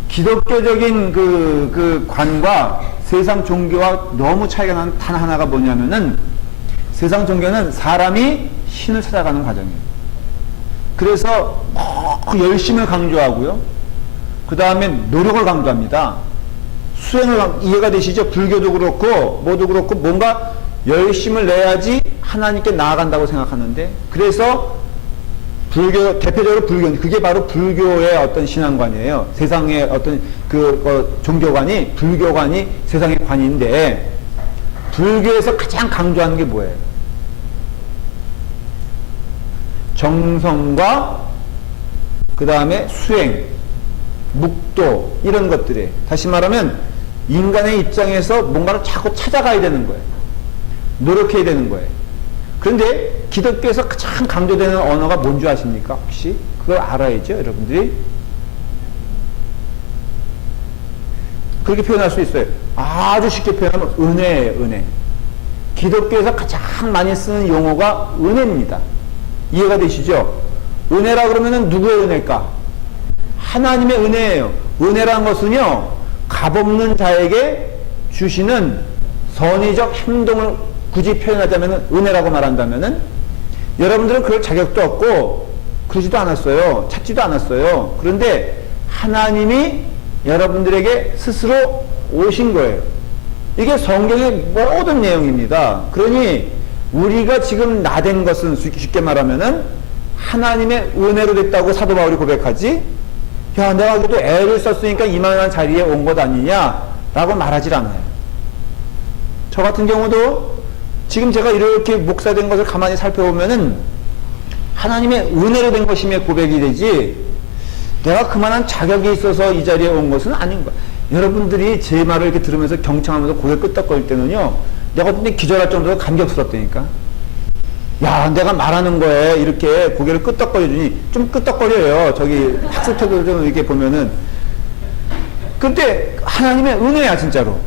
기독교적인 그 관과 세상 종교와 너무 차이가 나는 단 하나가 뭐냐면은, 세상 종교는 사람이 신을 찾아가는 과정이에요. 그래서 열심을 강조하고요. 그 다음에 노력을 강조합니다. 이해가 되시죠? 불교도 그렇고 뭐도 그렇고 뭔가 열심을 내야지 하나님께 나아간다고 생각하는데, 그래서 불교, 대표적으로 불교, 그게 바로 불교의 어떤 신앙관이에요. 세상의 어떤 종교관이, 불교관이 세상의 관인데, 불교에서 가장 강조하는 게 뭐예요? 정성과 그 다음에 수행, 묵도, 이런 것들이, 다시 말하면 인간의 입장에서 뭔가를 자꾸 찾아가야 되는 거예요. 노력해야 되는 거예요. 그런데 기독교에서 가장 강조되는 언어가 뭔지 아십니까? 혹시? 그걸 알아야죠, 여러분들이. 그렇게 표현할 수 있어요. 아주 쉽게 표현하면 은혜예요, 은혜. 기독교에서 가장 많이 쓰는 용어가 은혜입니다. 이해가 되시죠? 은혜라 그러면은 누구의 은혜일까? 하나님의 은혜예요. 은혜란 것은요, 값없는 자에게 주시는 선의적 행동을 굳이 표현하자면 은혜라고 말한다면은, 여러분들은 그럴 자격도 없고 그러지도 않았어요. 찾지도 않았어요. 그런데 하나님이 여러분들에게 스스로 오신 거예요. 이게 성경의 모든 내용입니다. 그러니 우리가 지금 나된 것은 쉽게 말하면은 하나님의 은혜로 됐다고 사도 바울이 고백하지, 야, 내가 그래도 애를 썼으니까 이만한 자리에 온 것 아니냐라고 말하질 않아요. 저 같은 경우도 지금 제가 이렇게 목사된 것을 가만히 살펴보면은 하나님의 은혜로 된 것임의 고백이 되지, 내가 그만한 자격이 있어서 이 자리에 온 것은 아닌 거야. 여러분들이 제 말을 이렇게 들으면서 경청하면서 고개 끄덕거릴 때는요, 내가 근데 기절할 정도로 감격스럽다니까. 야, 내가 말하는 거에 이렇게 고개를 끄덕거려주니, 좀 끄덕거려요. 저기 학습자들 좀 이렇게 보면은. 근데 하나님의 은혜야, 진짜로.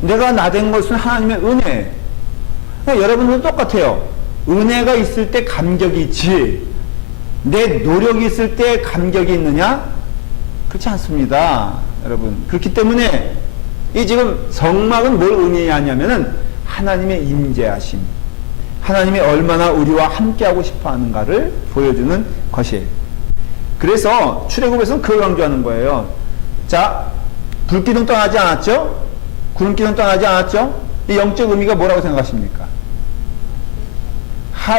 내가 나된 것은 하나님의 은혜. 그러니까 여러분들도 똑같아요. 은혜가 있을 때 감격이 있지, 내 노력이 있을 때 감격이 있느냐? 그렇지 않습니다, 여러분. 그렇기 때문에 이 지금 성막은 뭘 의미하냐면은 하나님의 임재하심, 하나님이 얼마나 우리와 함께하고 싶어 하는가를 보여주는 것이에요. 그래서 출애굽에서는 그걸 강조하는 거예요. 자, 불기둥 떠나지 않았죠? 구름기둥 떠나지 않았죠? 이 영적 의미가 뭐라고 생각하십니까?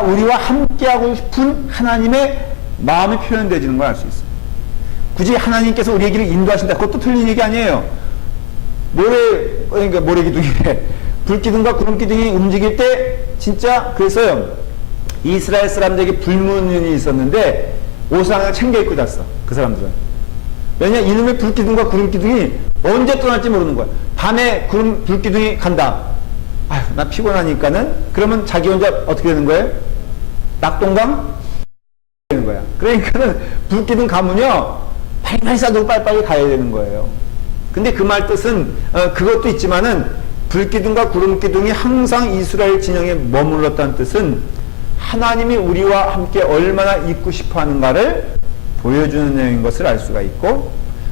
우리와 함께하고 싶은 하나님의 마음이 표현되지는 걸 알 수 있어요. 굳이 하나님께서 우리의 길을 인도하신다, 그것도 틀린 얘기 아니에요. 그러니까 모래기둥이래. 불기둥과 구름기둥이 움직일 때 진짜 그래서요, 이스라엘 사람들에게 불문이 있었는데 옷상을 챙겨 입고 잤어, 그 사람들은. 왜냐, 이놈의 불기둥과 구름기둥이 언제 떠날지 모르는 거야. 밤에 불기둥이 간다. 아휴, 나 피곤하니까는, 그러면 자기 혼자 어떻게 되는 거예요? 낙동강 되는 거야. 그러니까는 불기둥 가면요, 빨리빨리 싸두고 빨리빨리 가야 되는 거예요. 근데 그 말 뜻은 그것도 있지만은, 불기둥과 구름기둥이 항상 이스라엘 진영에 머물렀다는 뜻은 하나님이 우리와 함께 얼마나 있고 싶어 하는가를 보여주는 내용인 것을 알 수가 있고,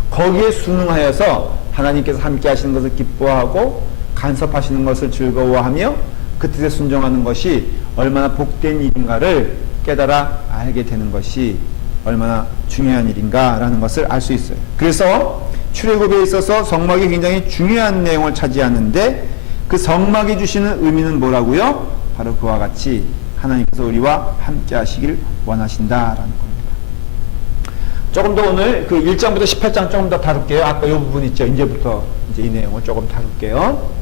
거기에 순응하여서 하나님께서 함께 하시는 것을 기뻐하고 간섭하시는 것을 즐거워하며 그 뜻에 순종하는 것이 얼마나 복된 일인가를 깨달아 알게 되는 것이 얼마나 중요한 일인가라는 것을 알 수 있어요. 그래서 출애굽에 있어서 성막이 굉장히 중요한 내용을 차지하는데, 그 성막이 주시는 의미는 뭐라고요? 바로 그와 같이 하나님께서 우리와 함께 하시길 원하신다라는 겁니다. 조금 더 오늘 그 1장부터 18장 조금 더 다룰게요. 아까 이 부분 있죠. 이제부터 이제 이 내용을 조금 다룰게요.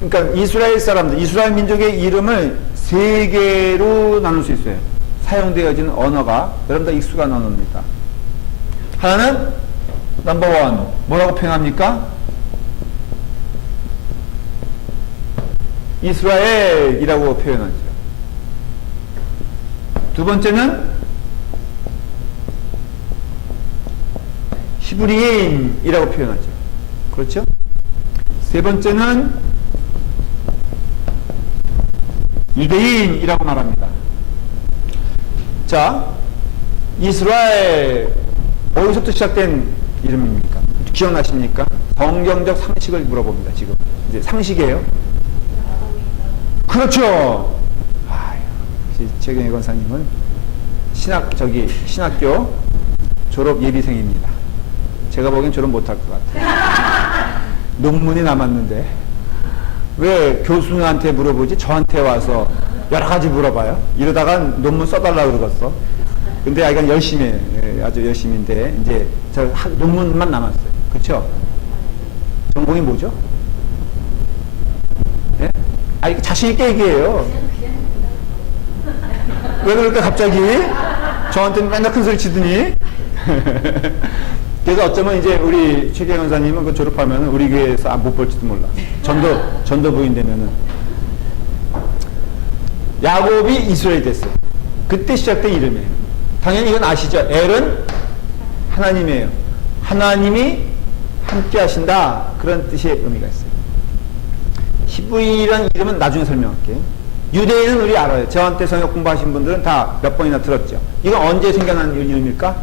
그러니까 이스라엘 사람들, 이스라엘 민족의 이름을 세 개로 나눌 수 있어요. 사용되어지는 언어가 여러분 다 익숙한 언어입니다. 하나는 넘버원, 뭐라고 표현합니까? 이스라엘이라고 표현하죠. 두 번째는 히브리인이라고 표현하죠. 그렇죠? 세 번째는 유대인이라고 말합니다. 자, 이스라엘 어디서부터 시작된 이름입니까? 기억나십니까? 성경적 상식을 물어봅니다. 지금 이제 상식이에요. 그렇죠. 최경희 권사님은 신학교 졸업 예비생입니다. 제가 보기엔 졸업 못할 것 같아요. 논문이 남았는데 왜 교수한테 물어보지 저한테 와서 여러 가지 물어봐요. 이러다가 논문 써달라고 그러겠어. 근데 약간 열심히 해. 예, 아주 열심인데 이제 논문만 남았어요. 그렇죠? 전공이 뭐죠? 예? 이거 자신 있게 얘기해요. 왜 그럴까 갑자기? 저한테 맨날 큰 소리 치더니. 그래서 어쩌면 이제 우리 최경희 원사님은 그 졸업하면 우리 교회에서 못 볼지도 몰라. 전도 부인 되면은. 야곱이 이스라엘이 됐어요. 그때 시작된 이름이에요. 당연히 이건 아시죠? 엘은 하나님이에요. 하나님이 함께 하신다. 그런 뜻의 의미가 있어요. 히브리라는 이름은 나중에 설명할게요. 유대인은 우리 알아요. 저한테 성역 공부하신 분들은 다 몇 번이나 들었죠. 이건 언제 생겨난 이름일까?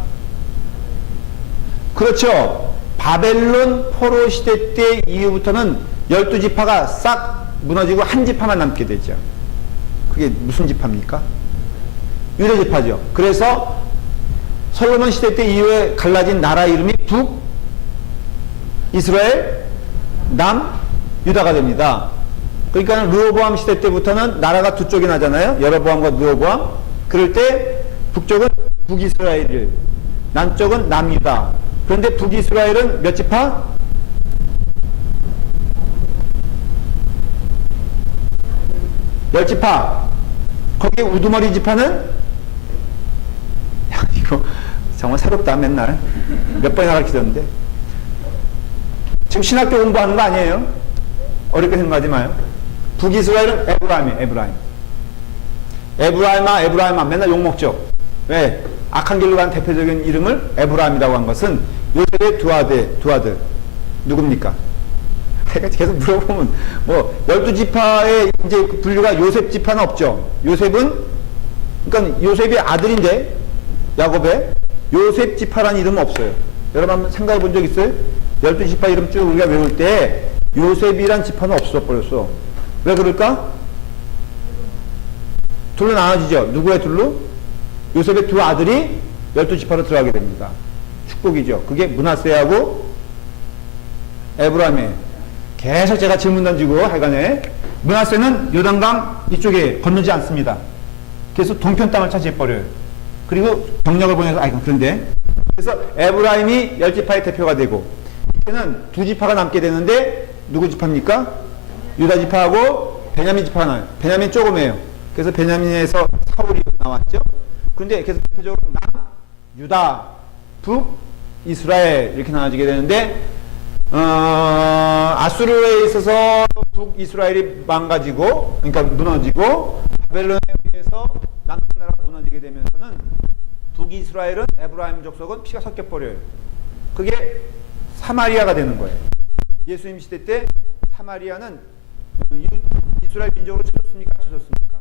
그렇죠. 바벨론 포로 시대 때 이후부터는 12지파가 싹 무너지고 한 지파만 남게 되죠. 그게 무슨 지파입니까? 유대 지파죠. 그래서 솔로몬 시대 때 이후에 갈라진 나라 이름이 북, 이스라엘, 남, 유다가 됩니다. 그러니까 르호보암 시대 때부터는 나라가 두 쪽이 나잖아요. 여로보암과 르호보암. 그럴 때 북쪽은 북이스라엘, 남쪽은 남유다. 그런데 북이스라엘은 몇 지파? 10지파. 거기에 우두머리 지파는? 야, 이거 정말 새롭다. 맨날 몇 번이나 가르치던데. 지금 신학교 공부하는 거 아니에요? 어렵게 생각하지 마요. 북이스라엘은 에브라임이에요. 에브라임아 맨날 욕먹죠. 왜? 악한 길로 간 대표적인 이름을 에브라임이라고 한 것은 요셉의 두 아들 누굽니까? 계속 물어보면 12지파의 이제 분류가 요셉 지파는 없죠. 그러니까 요셉의 아들인데 야곱의 요셉 지파라는 이름은 없어요. 여러분 한번 생각해 본 적 있어요? 12지파 이름 쭉 우리가 외울 때 요셉이란 지파는 없어 버렸어. 왜 그럴까? 둘로 나눠지죠. 누구의 둘로? 요셉의 두 아들이 12지파로 들어가게 됩니다. 축복이죠. 그게 므낫세하고 에브라임이에요. 계속 제가 질문 던지고 하여간에 므낫세는 요단강 이쪽에 건너지 않습니다. 그래서 동편 땅을 차지해버려요. 그리고 병력을 보내서 그런데 그래서 에브라임이 10지파의 대표가 되고 이때는 두 지파가 남게 되는데 누구 지파입니까? 유다 지파하고 베냐민 지파가 나와요. 베냐민 조금이에요. 그래서 베냐민에서 사울이 나왔죠. 그런데 그래서 대표적으로 남, 유다, 북, 이스라엘 이렇게 나눠지게 되는데 아수르에 있어서 북이스라엘이 망가지고 그러니까 무너지고 바벨론에 의해서 남나라가 무너지게 되면서는 북이스라엘은 에브라임 족속은 피가 섞여버려요. 그게 사마리아가 되는 거예요. 예수님 시대 때 사마리아는 이스라엘 민족으로 쳐졌습니까? 쳐졌습니까?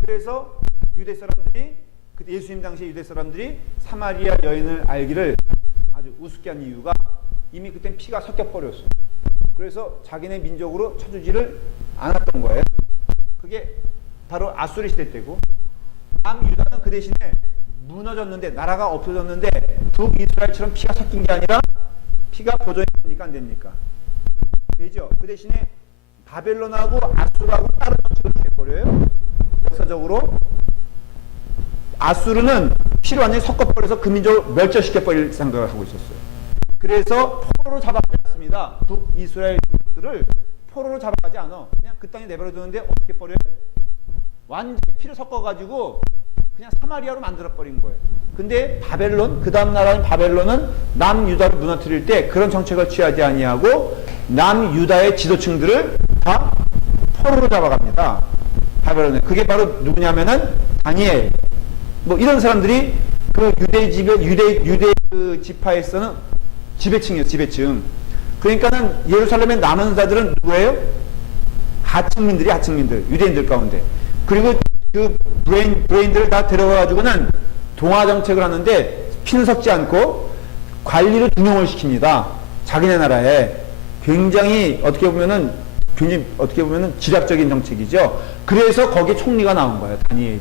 그래서 유대 사람들이 그때 예수님 당시 유대 사람들이 사마리아 여인을 알기를 아주 우습게 한 이유가 이미 그땐 피가 섞여버렸어. 그래서 자기네 민족으로 쳐주지를 않았던 거예요. 그게 바로 아수르 시대 때고 남유다는 그 대신에 무너졌는데 나라가 없어졌는데 북이스라엘처럼 피가 섞인 게 아니라 피가 보존이 됩니까 안 됩니까? 되죠. 그 대신에 바벨론하고 아수르하고 다른 정책을 취해버려요. 역사적으로 아수르는 피를 완전히 섞어버려서 그 민족을 멸절시켜버릴 생각을 하고 있었어요. 그래서 포로로 잡아가지 않습니다. 북이스라엘 민족들을 포로로 잡아가지 않아. 그냥 그 땅에 내버려두는데 어떻게 버려요? 완전히 피를 섞어가지고 그냥 사마리아로 만들어버린 거예요. 근데 바벨론, 그 다음 나라인 바벨론은 남유다를 무너뜨릴 때 그런 정책을 취하지 아니하고 남유다의 지도층들을 다 포로로 잡아갑니다. 바벨론에. 그게 바로 누구냐면은 다니엘. 이런 사람들이 그 유대 그 지파에서는 지배층이에요, 지배층. 그러니까는 예루살렘에 남은 자들은 누구예요? 하층민들, 유대인들 가운데. 그리고 그 브레인들을 다 데려가가지고는 동화 정책을 하는데 피는 섞지 않고 관리를 등용을 시킵니다. 자기네 나라에. 굉장히 어떻게 보면은 굉장히 어떻게 보면은 지략적인 정책이죠. 그래서 거기에 총리가 나온 거예요. 다니엘이.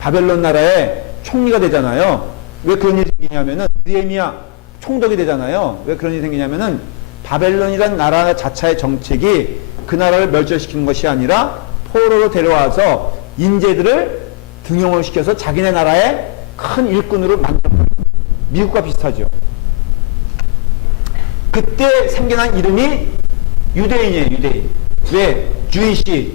바벨론 나라에 총리가 되잖아요. 왜 그런 일이 생기냐면은 느헤미야 총독이 되잖아요. 왜 그런 일이 생기냐면은 바벨론이란 나라 자체의 정책이 그 나라를 멸절시키는 것이 아니라 포로로 데려와서 인재들을 등용을 시켜서 자기네 나라의 큰 일꾼으로 만들어버립니다. 미국과 비슷하죠. 그때 생겨난 이름이 유대인이에요. 유대인. 왜? 주이시,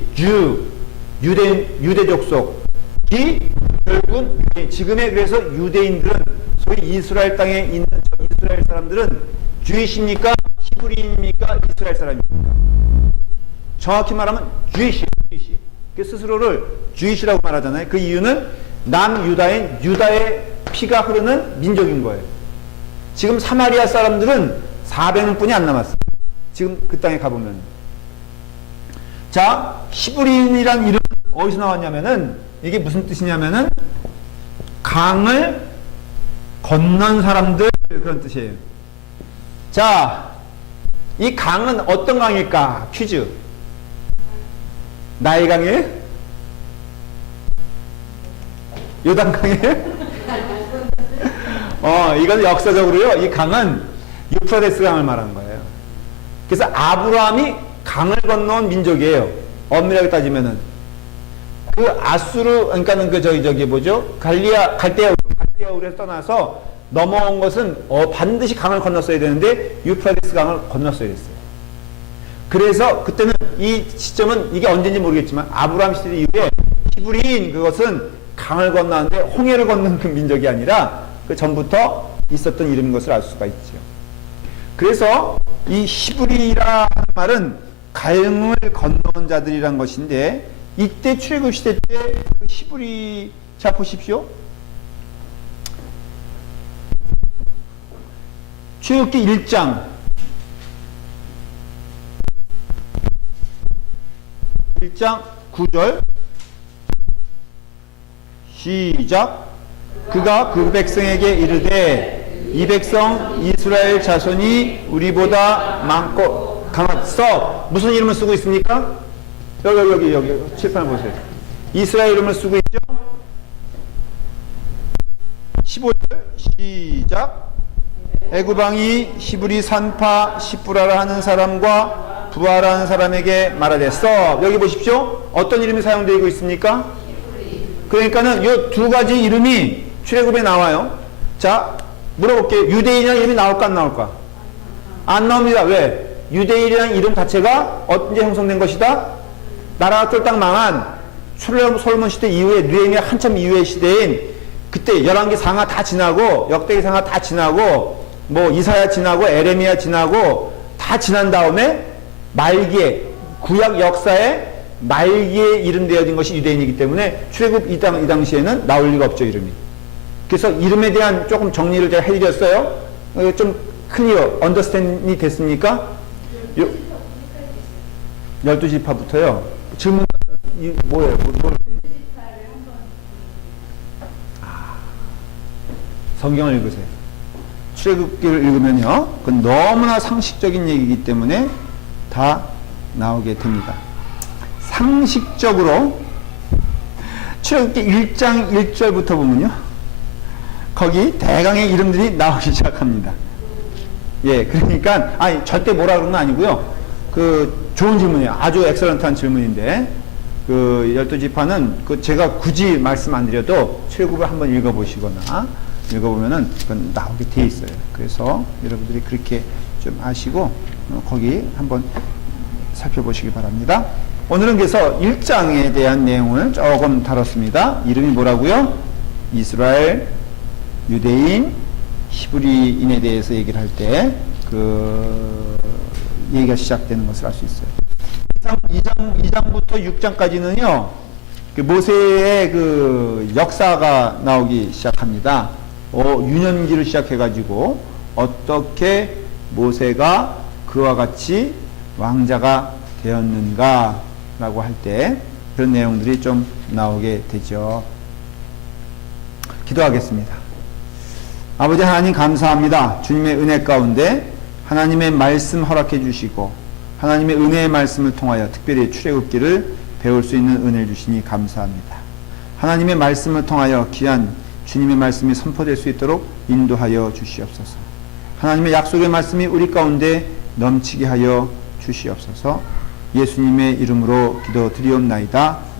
유대 족속이 결국은 지금의 그래서 유대인들은 소위 이스라엘 땅에 있는 저 이스라엘 사람들은 주이시입니까? 히브리인입니까? 이스라엘 사람입니까? 정확히 말하면 주이시. 그 스스로를 주이시라고 말하잖아요. 그 이유는 남유다인 유다의 피가 흐르는 민족인 거예요. 지금 사마리아 사람들은 400명뿐이 안 남았어요. 지금 그 땅에 가보면. 자, 히브리인이란 이름은 어디서 나왔냐면은 이게 무슨 뜻이냐면은 강을 건넌 사람들 그런 뜻이에요. 자, 이 강은 어떤 강일까? 퀴즈. 나일강이에요? 요단강이에요? 이건 역사적으로요. 이 강은 유프라데스 강을 말하는 거예요. 그래서 아브라함이 강을 건너온 민족이에요. 엄밀하게 따지면은 그 아수르 그러니까는 그 저기 뭐죠? 갈대아우르에서 떠나서 넘어온 것은 반드시 강을 건넜어야 되는데 유프라데스 강을 건넜어야 됐어요. 그래서 그때는 이 시점은 이게 언제인지 모르겠지만 아브라함 시대 이후에 히브리인 그것은 강을 건너는데 홍해를 건너는 그 민족이 아니라 그 전부터 있었던 이름인 것을 알 수가 있죠. 그래서 이 히브리라 하는 말은 강을 건너온 자들이란 것인데 이때 출애굽 시대 때 그 히브리 자 보십시오. 출애굽기 1장 9절 시작. 그가 그 백성에게 이르되 이 백성 이스라엘 자손이 우리보다 많고 강하서 무슨 이름을 쓰고 있습니까? 여기 칠판 보세요. 이스라엘 이름을 쓰고 있죠. 15절 시작. 애굽왕이 히브리 산파 시브라라 하는 사람과 부하라는 사람에게 말하랬어. 여기 보십시오. 어떤 이름이 사용되고 있습니까? 그러니까는 이 두 가지 이름이 출애굽에 나와요. 자, 물어볼게요. 유대인이라는 이름이 나올까 안 나올까? 안 나옵니다. 왜? 유대인이라는 이름 자체가 언제 형성된 것이다? 나라가 쫄딱 망한 솔로몬 시대 이후에 느헤미야 한참 이후의 시대인 그때 11개 상하 다 지나고 역대기 상하 다 지나고 뭐 이사야 지나고 에레미야 지나고 다 지난 다음에 말기에 구약 역사에 말기에 이름되어진 것이 유대인이기 때문에 출애굽 이 당시에는 나올 리가 없죠. 이름이. 그래서 이름에 대한 조금 정리를 제가 해드렸어요. 좀 클리어 언더스탠이 됐습니까? 12지파부터요. 질문 뭐예요? 성경을 읽으세요. 출애굽기를 읽으면요, 그건 너무나 상식적인 얘기이기 때문에 다 나오게 됩니다. 상식적으로 출애굽기 1장 1절부터 보면요, 거기 대강의 이름들이 나오기 시작합니다. 예, 그러니까 절대 뭐라 그런 건 아니고요. 그 좋은 질문이에요. 아주 엑설런트한 질문인데 그 12지파는 제가 굳이 말씀 안 드려도 출애굽을 한번 읽어보시거나 읽어보면은 그건 나오게 돼 있어요. 그래서 여러분들이 그렇게 좀 아시고 거기 한번 살펴보시기 바랍니다. 오늘은 그래서 1장에 대한 내용을 조금 다뤘습니다. 이름이 뭐라고요? 이스라엘, 유대인, 히브리인에 대해서 얘기를 할 때 그 얘기가 시작되는 것을 알 수 있어요. 2장부터 6장까지는요, 그 모세의 그 역사가 나오기 시작합니다. 유년기를 시작해가지고 어떻게 모세가 그와 같이 왕자가 되었는가 라고 할 때 그런 내용들이 좀 나오게 되죠. 기도하겠습니다. 아버지 하나님 감사합니다. 주님의 은혜 가운데 하나님의 말씀 허락해 주시고 하나님의 은혜의 말씀을 통하여 특별히 출애굽기를 배울 수 있는 은혜를 주시니 감사합니다. 하나님의 말씀을 통하여 귀한 주님의 말씀이 선포될 수 있도록 인도하여 주시옵소서. 하나님의 약속의 말씀이 우리 가운데 넘치게 하여 주시옵소서. 예수님의 이름으로 기도드리옵나이다.